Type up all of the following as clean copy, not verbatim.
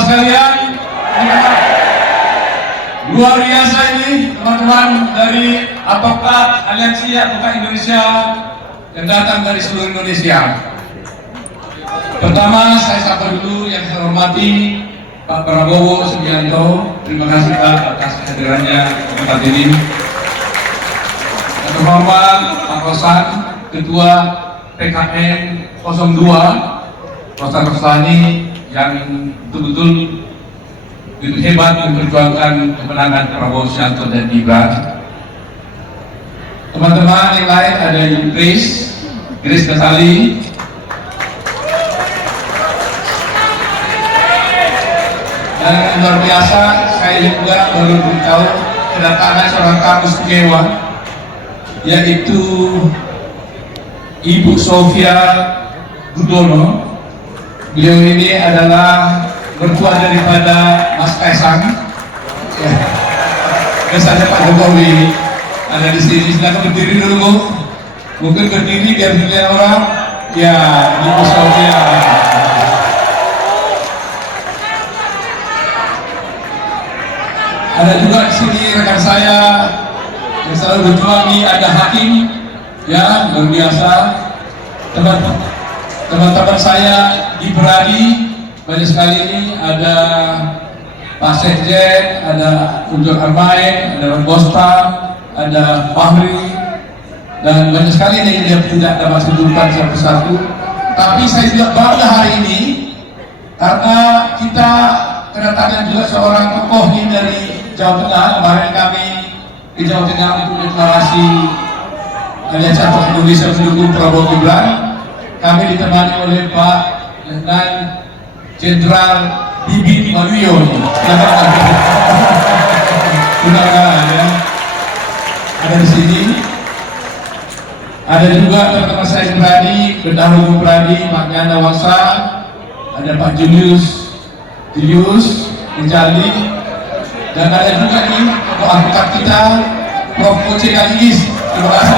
Bapak sekalian, luar biasa ini teman-teman dari Advokat Aliansi Advokat Indonesia yang datang dari seluruh Indonesia. Pertama saya sapa dulu yang saya hormati Pak Prabowo Subianto. Terima kasih Pak atas kehadirannya di tempat ini. Yang terhormat Pak Rosan, Ketua PKN 02, Rosan Roslani, yang betul-betul hebat memperjuangkan kemenangan Prabowo Subianto dan Gibran. Teman-teman yang lain ada Ibu Grace Natali, dan luar biasa saya juga baru beritahu kedatangan seorang tamu istimewa, yaitu Ibu Sofia Gudono. Beliau ini adalah mertua daripada Mas Kaisang. Ya. Biasanya Pak Jokowi ada di sini. Silakan berdiri dulu, Bu. Mungkin berdiri biar dilihat orang. Ya, Ibu Sofia. Ada juga di sini rekan saya yang selalu berjuang di ada Hakim, ya luar biasa. Teman-teman saya di Beradi banyak sekali ini, ada Pak Sekjen, ada Unjuk Armain, ada Bosta, ada Fahri, dan banyak sekali ini yang tidak dapat sebutkan satu-satu. Tapi saya juga bangga hari ini karena kita kedatangan juga seorang tokoh ini dari Jawa Tengah. Kemarin kami di Jawa Tengah untuk deklarasi Aliansi Advokat Indonesia mendukung Prabowo Gibran. Kami ditemani oleh Pak Letnan Jenderal Bibi Waluyo. Mudah-mudahan ya. Ada di sini. Ada juga teman-teman saya di Beradi, Bendahara Beradi, Pak Ganda Wasa, ada Pak Julius Menjali, dan ada juga nih tokoh advokat kita, Prof. Oce Kaligis. Terima kasih.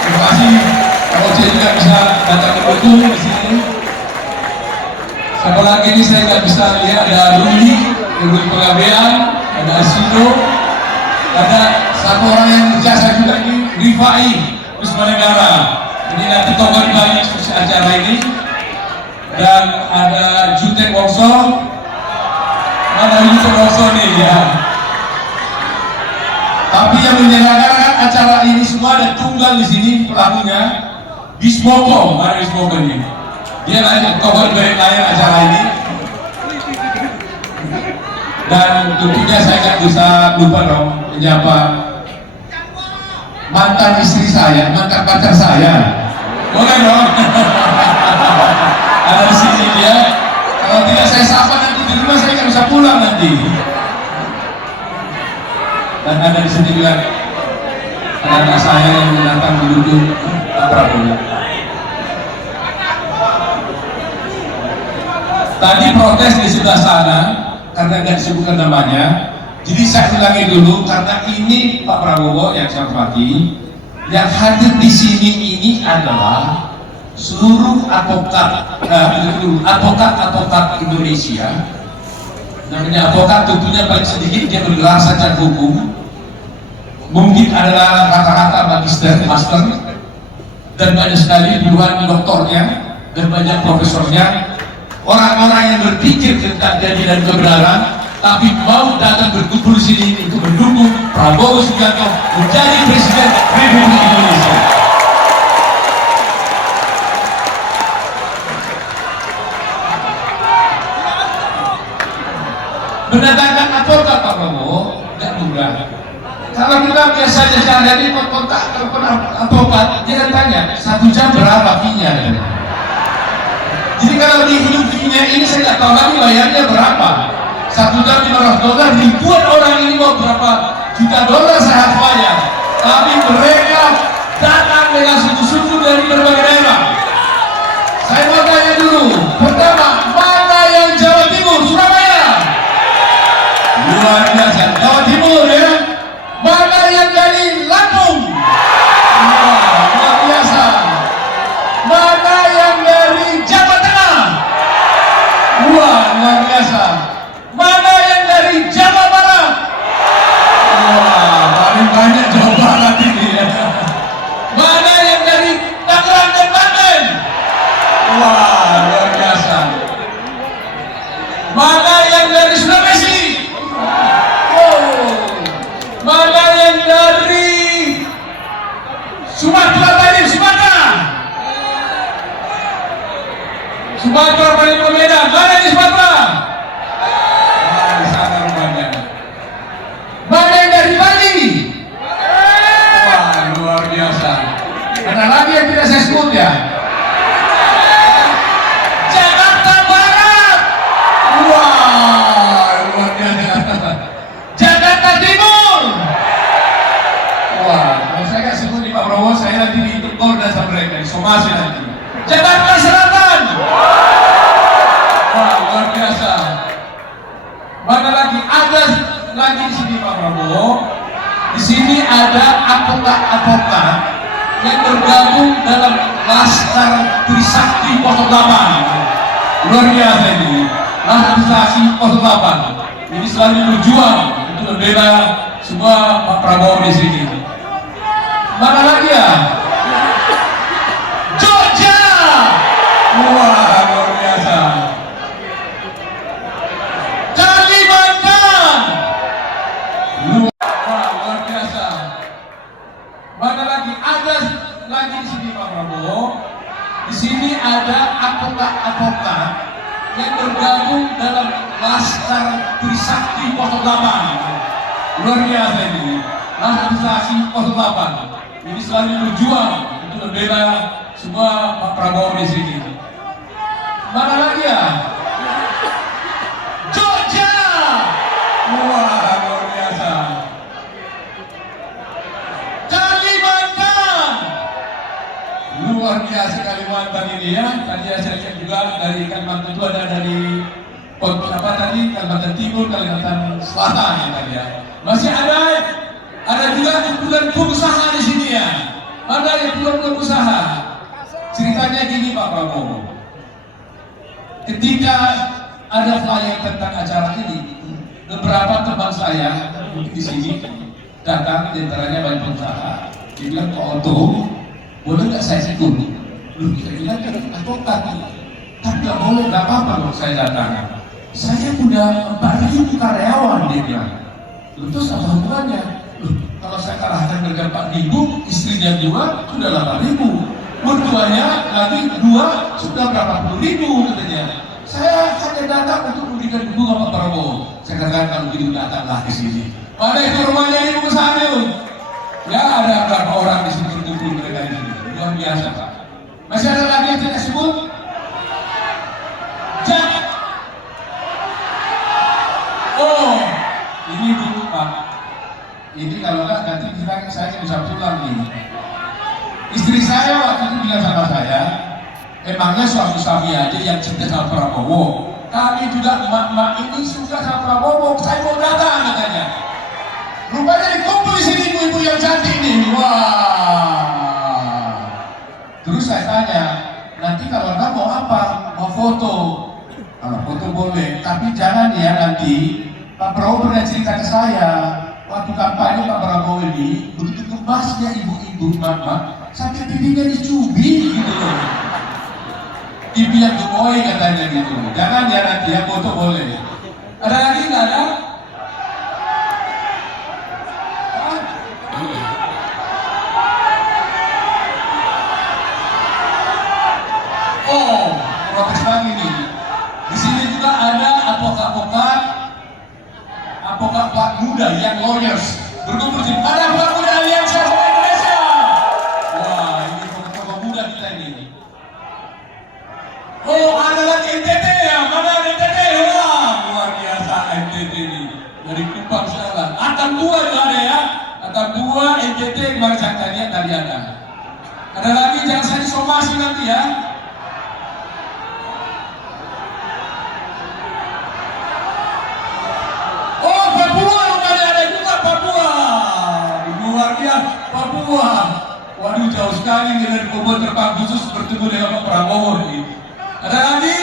Terima kasih. Pak Oce juga bisa datang ke Bogor di sini. Siapa lagi ini saya nggak bisa lihat, ada Ruli Pengabean, ada Asido, ada satu orang yang berjasa juga ini, Rifai Wisma Negara. Ini nanti tokoh di Bali sukses acara ini. Dan ada Jutek Wongso. Mana Jutek Wongso nih ya. Tapi yang menyelenggarakan acara ini semua ada tunggal di sini pelakunya. Bismoko, mana Bismoko ini? Dia nanti tokoh di balik layar acara ini. Dan tentunya saya nggak bisa lupa dong menyapa mantan istri saya, mantan pacar saya. Boleh dong. Ada di sini dia. Kalau tidak saya sapa nanti di rumah saya nggak bisa pulang nanti. Dan ada di sini juga anak saya yang datang mendukung Pak Prabowo. Tadi protes di sebelah sana karena nggak disebutkan namanya. Jadi saya ulangi dulu karena ini Pak Prabowo yang saya hormati, yang hadir di sini ini adalah seluruh advokat Indonesia. Namanya advokat tentunya paling sedikit dia bergelar sarjana hukum, mungkin adalah rata-rata magister, master, dan banyak sekali puluhan doktornya dan banyak profesornya. Orang-orang yang berpikir tentang janji dan kebenaran, tapi mau datang berkumpul di sini untuk mendukung Prabowo Subianto menjadi Presiden Republik Indonesia. Mendatangkan advokat Pak Prabowo tidak mudah. Kalau kita biasanya sehari-hari kontak telepon advokat, dia tanya 1 jam berapa fee-nya? Jadi kalau dihitung fee-nya ini saya tidak tahu lagi bayarnya berapa. 1 jam $500, ribuan orang ini mau berapa juta dolar saya harus bayar. Tapi mereka datang dengan sungguh-sungguh dari berbagai daerah. Saya mau tanya dulu, pertama, mana yang Jawa Timur? Surabaya? Luar biasa, Jawa Timur ya. Mana yang dari Lampung? Luar biasa. Mana yang dari Jawa Tengah? Wah, Sumatera Barat, Sumatera. Sumatera paling Medan, mana di Sumatera? Nah, di sana rumahnya. Mana yang dari Bali? Wah, luar biasa. Ada lagi yang tidak saya sebut ya. Jakarta Barat. Wah, luar biasa. Jakarta Timur. Wah, kalau saya nggak sebut di Pak Prabowo, saya nanti ditegur dan sama mereka, disomasi nanti. Jakarta Selatan. Wah, luar biasa. Mana lagi? Ada lagi di sini Pak Prabowo. Di sini ada advokat-advokat yang bergabung dalam Laskar Trisakti 08. Luar biasa ini. Laskar Trisakti 08. Ini selalu berjuang untuk membela semua Pak Prabowo di sini. Mana lagi ya? Jogja. Wah, luar biasa. Kalimantan. Wah, luar biasa. Mana lagi? Ada lagi di sini Pak Prabowo. Di sini ada advokat-advokat yang bergabung dalam Laskar Trisakti 08. Luar biasa ini. Laskar Trisakti 08. Ini selalu berjuang untuk membela semua Pak Prabowo di sini. Mana lagi ya? Jogja. Wah, luar biasa. Kalimantan. Luar biasa Kalimantan ini ya. Tadi saya cek juga dari Kalimantan itu ada dari Kalimantan Timur, Kalimantan Selatan ya tadi ya. Masih ada juga kumpulan pengusaha di sini ya. Ada yang kumpulan usaha. Ceritanya gini Pak Prabowo. Ketika ada flyer tentang acara ini, beberapa teman saya di sini datang, diantaranya banyak pengusaha. Dia bilang, Pak Otto, boleh nggak saya ikut? Saya bilang, advokat, tapi nggak boleh, nggak apa-apa kalau saya datang. Saya punya 4.000 karyawan, dia bilang. Terus apa hubungannya? Kalau saya kalahkan harga 4.000, istrinya 2 sudah 8.000. Mertuanya lagi 2 sudah berapa puluh ribu katanya. Saya hanya datang untuk memberikan dukungan Pak Prabowo. Saya katakan kalau begitu datanglah ke sini. Mana itu rumahnya ini pengusaha itu? Ya ada berapa orang di sini berkumpul mereka di sini. Luar biasa Pak. Masih ada lagi yang tidak sebut? Oh, ini dulu Pak. Ini kalau nggak nanti saya bisa pulang nih. Istri saya waktu itu bilang sama saya, emangnya suami-suami aja yang cinta sama Prabowo. Kami juga emak-emak ini suka sama Prabowo. Saya mau datang katanya. Rupanya dikumpul di sini ibu-ibu yang cantik nih. Wah. Terus saya tanya, nanti kalau Anda mau apa? Mau foto? Kalau foto boleh, tapi jangan ya nanti. Pak Prabowo pernah cerita ke saya, waktu kampanye Pak Prabowo ini begitu kebasnya ibu-ibu mama. Sampai pipinya dicubit gitu loh. Pipi yang gemoy katanya gitu. Jangan ya nanti ya foto boleh. Ada lagi nggak ada? Oh, protes lagi nih. Di sini juga ada advokat muda yang lawyers berkumpul di ada advokat muda Aliansi Indonesia. Wah, ini tokoh muda kita ini. Oh, ada lagi NTT ya? Mana NTT? Wah, luar biasa NTT ini. Dari Kupang Selatan. Atambua juga ada ya. Atambua, NTT, kemarin saya lihat tadi ada. Ada lagi, jangan saya disomasi nanti ya. Oh, Papua, rupanya ada juga Papua. Luar biasa, Papua. Waduh, jauh sekali dari Bogor terbang khusus bertemu dengan Pak Prabowo ini. Ada lagi?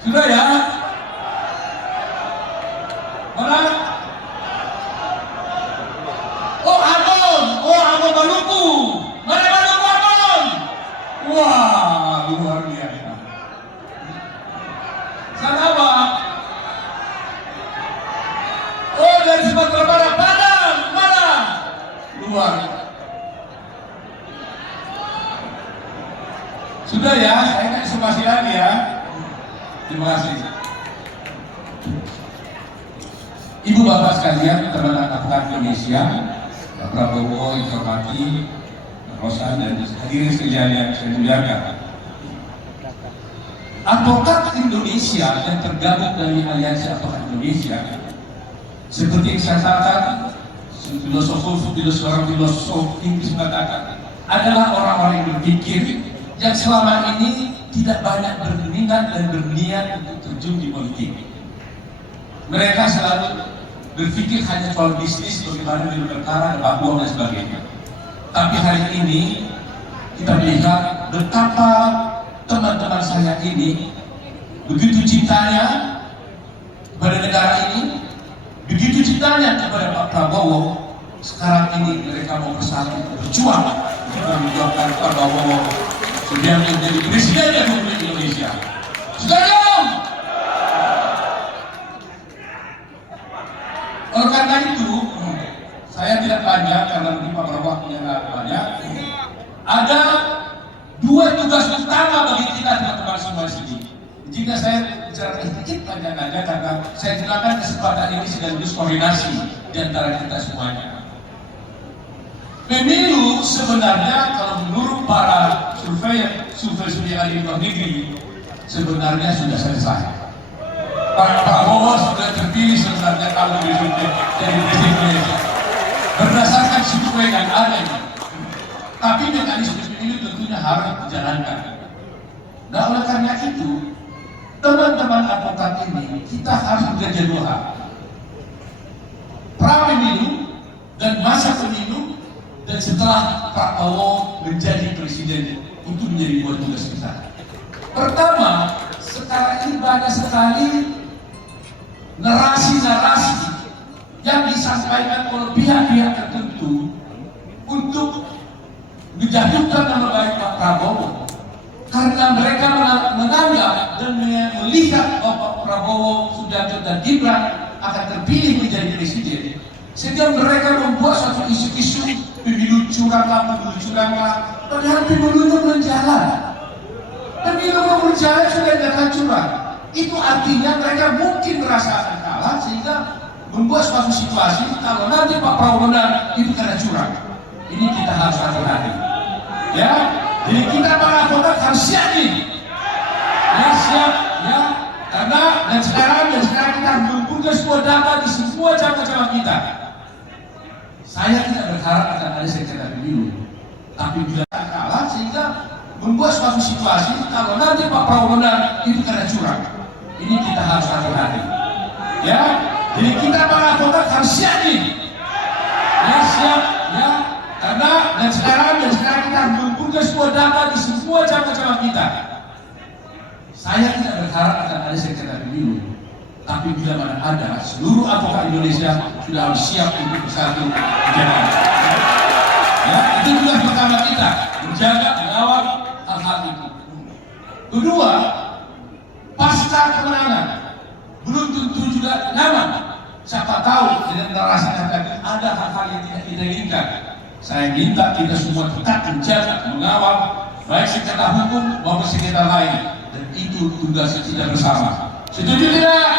Sudah ya? Mana? Oh, Ambon Maluku. Mana Maluku Ambon? Wah, luar biasa. Sana apa? Oh, dari Sumatera Barat, Padang, mana? Luar. Sudah ya, saya nggak informasi lagi ya. Terima kasih. Ibu bapak sekalian, teman-teman advokat Indonesia, Pak Prabowo, yang hormati, Pak Rosan dan hadirin sekalian yang saya muliakan. Advokat Indonesia yang tergabung dari Aliansi Advokat Indonesia, seperti yang saya katakan, seorang filosof Inggris mengatakan, adalah orang-orang yang berpikir yang selama ini tidak banyak berminat dan berniat untuk terjun di politik. Mereka selalu berpikir hanya soal bisnis, bagaimana dia berperkara, dapat uang dan sebagainya. Tapi hari ini kita melihat betapa teman-teman saya ini begitu cintanya kepada negara ini, begitu cintanya kepada Pak Prabowo. Sekarang ini mereka mau bersatu berjuang untuk memperjuangkan Pak Prabowo sudah menjadi Presiden Republik Indonesia. Setuju? Oleh karena itu, saya tidak banyak karena mungkin Pak Prabowo punya banyak. Ada dua tugas utama bagi kita teman-teman semua sini. Jika saya bicara sedikit banyak aja karena saya gunakan kesempatan ini sekaligus koordinasi di antara kita semuanya. Pemilu sebenarnya kalau menurut para survei yang ada di luar negeri sebenarnya sudah selesai. Pak Prabowo sudah terpilih sebenarnya kalau dari presiden berdasarkan survei yang ada ini. Tapi mekanisme pemilu tentunya harus dijalankan. Nah oleh karena itu teman-teman advokat ini kita harus bekerja dua hal. Pra pemilu dan masa pemilu, dan setelah Pak Prabowo menjadi presiden itu menjadi dua tugas kita. Pertama, sekarang ini banyak sekali narasi-narasi yang disampaikan oleh pihak-pihak tertentu untuk menjatuhkan nama baik Pak Prabowo karena mereka menganggap dan melihat bahwa Pak Prabowo, Subianto dan Gibran akan terpilih menjadi presiden, sehingga mereka membuat suatu isu-isu pemilu curang, padahal pemilunya belum jalan. Pemilu belum jalan sudah datang curang. Itu artinya mereka mungkin merasa akan kalah sehingga membuat suatu situasi kalau nanti Pak Prabowo menang itu karena curang. Ini kita harus hati-hati. Ya, jadi kita para advokat harus siap nih. Ya siap, ya. Karena dan sekarang kita harus mengumpulkan semua data di semua cabang-cabang kita. Saya tidak berharap akan ada sengketa pemilu, tapi bila kalah sehingga membuat suatu situasi kalau nanti Pak Prabowo menang itu karena curang. Ini kita harus hati-hati. Ya, jadi kita para advokat harus siap nih. Ya siap, ya. Karena dan sekarang kita harus mengumpulkan semua data di semua cabang-cabang kita. Saya tidak berharap akan ada sengketa pemilu, tapi bila mana ada, seluruh advokat Indonesia sudah harus siap untuk bersatu menjaga. Ya, itu tugas pertama kita, menjaga, mengawal hal-hal itu. Kedua, pasca kemenangan belum tentu juga nyaman. Siapa tahu dengan narasi kata ada hal-hal yang tidak kita inginkan. Saya minta kita semua tetap menjaga, mengawal baik sengketa hukum maupun sengketa lain, dan itu tugas kita bersama. Setuju tidak?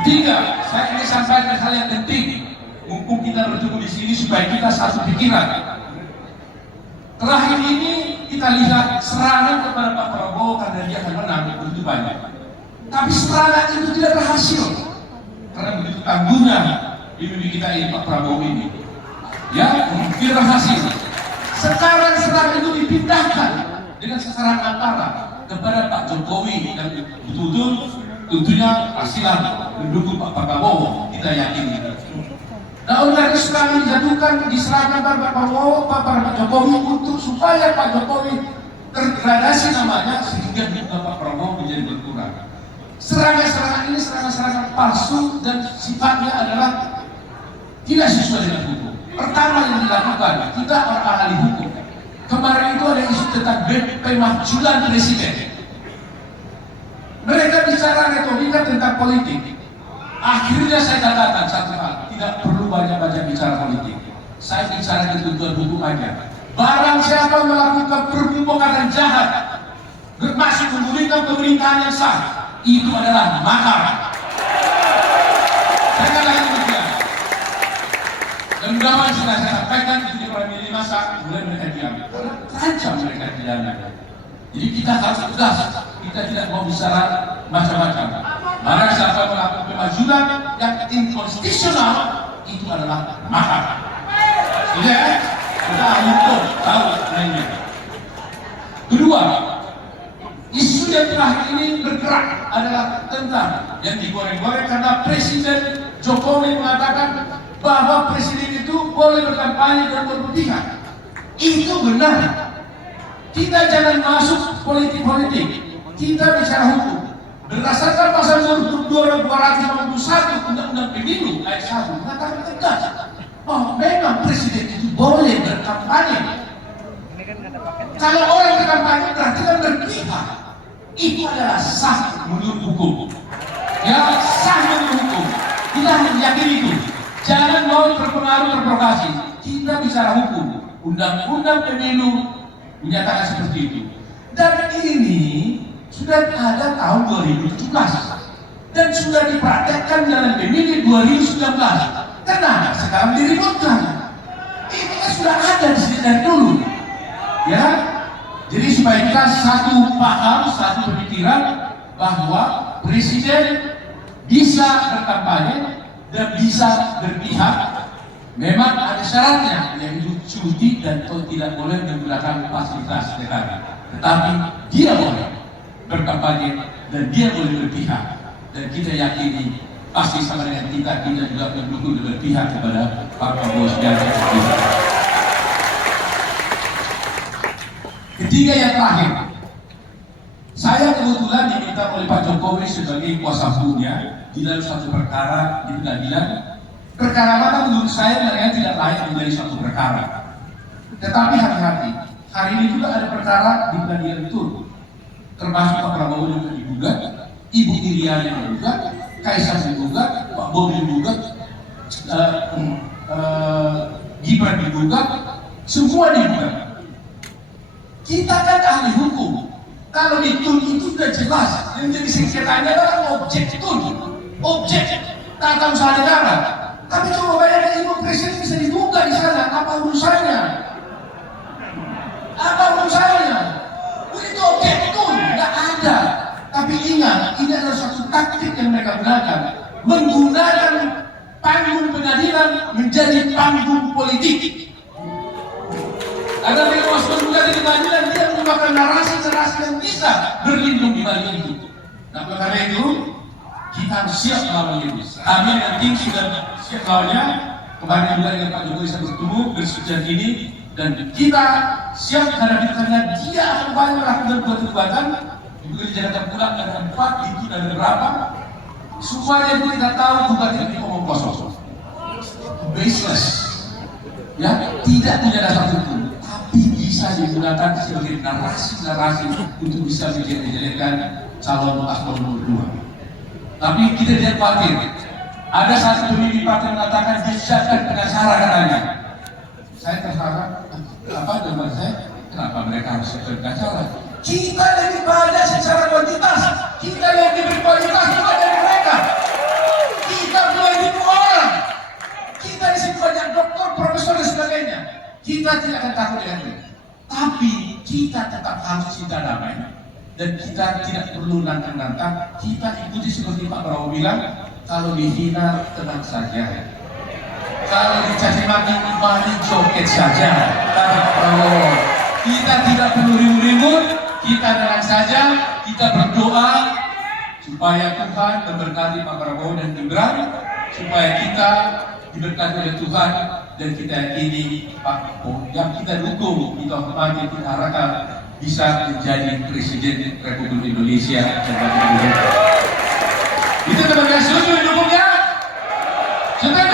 Ketiga, saya ingin sampaikan hal yang penting. Mumpung kita bertemu di sini supaya kita satu pikiran. Terakhir ini kita lihat serangan kepada Pak Prabowo karena dia akan menang begitu banyak. Tapi serangan itu tidak berhasil karena begitu tangguhnya pemimpin kita ini Pak Prabowo ini. Ya, tidak berhasil. Sekarang serangan itu dipindahkan dengan sasaran antara kepada Pak Jokowi yang betul-betul tentunya pastilah mendukung Pak Prabowo, kita yakin. Nah, oleh karena serangan dijatuhkan diserahkan Pak Prabowo, Pak Jokowi untuk supaya Pak Jokowi tergradasi namanya sehingga dukungan Pak Prabowo menjadi berkurang. Serangan-serangan ini serangan-serangan palsu dan sifatnya adalah tidak sesuai dengan hukum. Pertama yang dilakukan, kita orang ahli hukum. Kemarin itu ada isu tentang pemakzulan presiden. Mereka bicara retorika tentang politik. Akhirnya saya katakan satu hal, tidak perlu banyak-banyak bicara politik. Saya bicara ketentuan hukum aja. Barang siapa melakukan perbuatan jahat, masih memulihkan pemerintahan yang sah, itu adalah makar. Saya katakan demikian. Dan kawan sudah saya sampaikan itu di para media massa, mulai mereka diam. Terancam mereka pidana. Jadi kita harus tegas. Kita tidak mau bicara macam-macam. Barang siapa melakukan kemajuan yang inkonstitusional, itu adalah makar. Sudah, sudah hukum tahu lainnya. Kedua, isu yang terakhir ini bergerak adalah tentang yang digoreng-goreng karena Presiden Jokowi mengatakan bahwa Presiden itu boleh berkampanye dan berpihak. Itu benar. Kita jangan masuk politik-politik. Kita bicara hukum. Berdasarkan pasal 251 Undang-Undang Pemilu ayat 1 mengatakan tegas bahwa memang Presiden itu boleh berkampanye. Kalau orang berkampanye berarti kan berpihak. Itu adalah sah menurut hukum. Ya, sah menurut hukum. Kita yakin itu. Jangan mau terpengaruh terprovokasi. Kita bicara hukum. Undang-Undang Pemilu menyatakan seperti itu. Dan ini sudah ada tahun 2017 dan sudah dipraktekkan dalam Pemilu 2019. Kenapa sekarang diributkan? Ini kan sudah ada di sini dari dulu. Ya, jadi supaya kita satu paham, satu pemikiran bahwa Presiden bisa berkampanye dan bisa berpihak. Memang ada syaratnya, yaitu cuti dan tidak boleh menggunakan fasilitas negara. Tetapi dia boleh berkampanye dan dia boleh berpihak. Dan kita yakini pasti sama dengan kita juga mendukung dan berpihak kepada Pak Prabowo Subianto. Ketiga yang terakhir, saya kebetulan diminta oleh Pak Jokowi sebagai kuasa hukumnya di dalam suatu perkara di pengadilan. Perkara mana menurut saya mereka tidak layak menjadi suatu perkara. Tetapi hati-hati, hari ini juga ada perkara di pengadilan itu, termasuk Pak Prabowo juga digugat, Ibu Iriana digugat, Kaisar digugat, Pak Bobi digugat, Gibran digugat, semua digugat. Kita kan ahli hukum. Kalau ditun itu sudah jelas, yang jadi sengketanya adalah objek tun, objek tata usaha negara. Tapi coba bayangkan Ibu Presiden bisa dibuka di sana, apa urusannya? Apa urusannya? Itu objek itu nggak ada. Tapi ingat, ini adalah suatu taktik yang mereka gunakan, menggunakan panggung pengadilan menjadi panggung politik. Karena mereka masuk juga di pengadilan, dia menggunakan narasi-narasi yang bisa berlindung di balik itu. Nah, karena itu kita siap melawan itu. Kami nanti sudah siap lawannya. Kemarin juga dengan Pak Jokowi saya bertemu bersejarah ini, dan kita siap hadapi karena dia akan banyak melakukan perbuatan. Juga di Jakarta pulang ada 4, itu ada berapa? Supaya kita tahu bukan ini omong kosong, baseless, ya, tidak punya dasar hukum, tapi bisa digunakan sebagai narasi-narasi untuk bisa menjelek-jelekkan calon paslon nomor 2. Tapi kita tidak khawatir. Ada satu pemimpin partai mengatakan disiapkan pengacara katanya. Saya terharu, apa jawaban saya? Kenapa mereka harus pengacara? Kita lebih banyak secara kuantitas, kita lebih berkualitas juga dari mereka. Kita lebih orang. Kita di sini banyak dokter, profesor dan sebagainya. Kita tidak akan takut dengan itu. Tapi kita tetap harus cinta damai. Dan kita tidak perlu nantang-nantang. Kita ikuti seperti Pak Prabowo bilang, kalau dihina tenang saja. Kalau dicaci maki, mari joget saja. Kata Pak Prabowo, kita tidak perlu ribut-ribut, kita tenang saja, kita berdoa supaya Tuhan memberkati Pak Prabowo dan Gibran, supaya kita diberkati oleh Tuhan, dan kita yakini Pak Prabowo yang kita dukung, kita hormati, kita harapkan bisa menjadi Presiden Republik Indonesia dan Itu teman-teman setuju dukungnya? Sudah?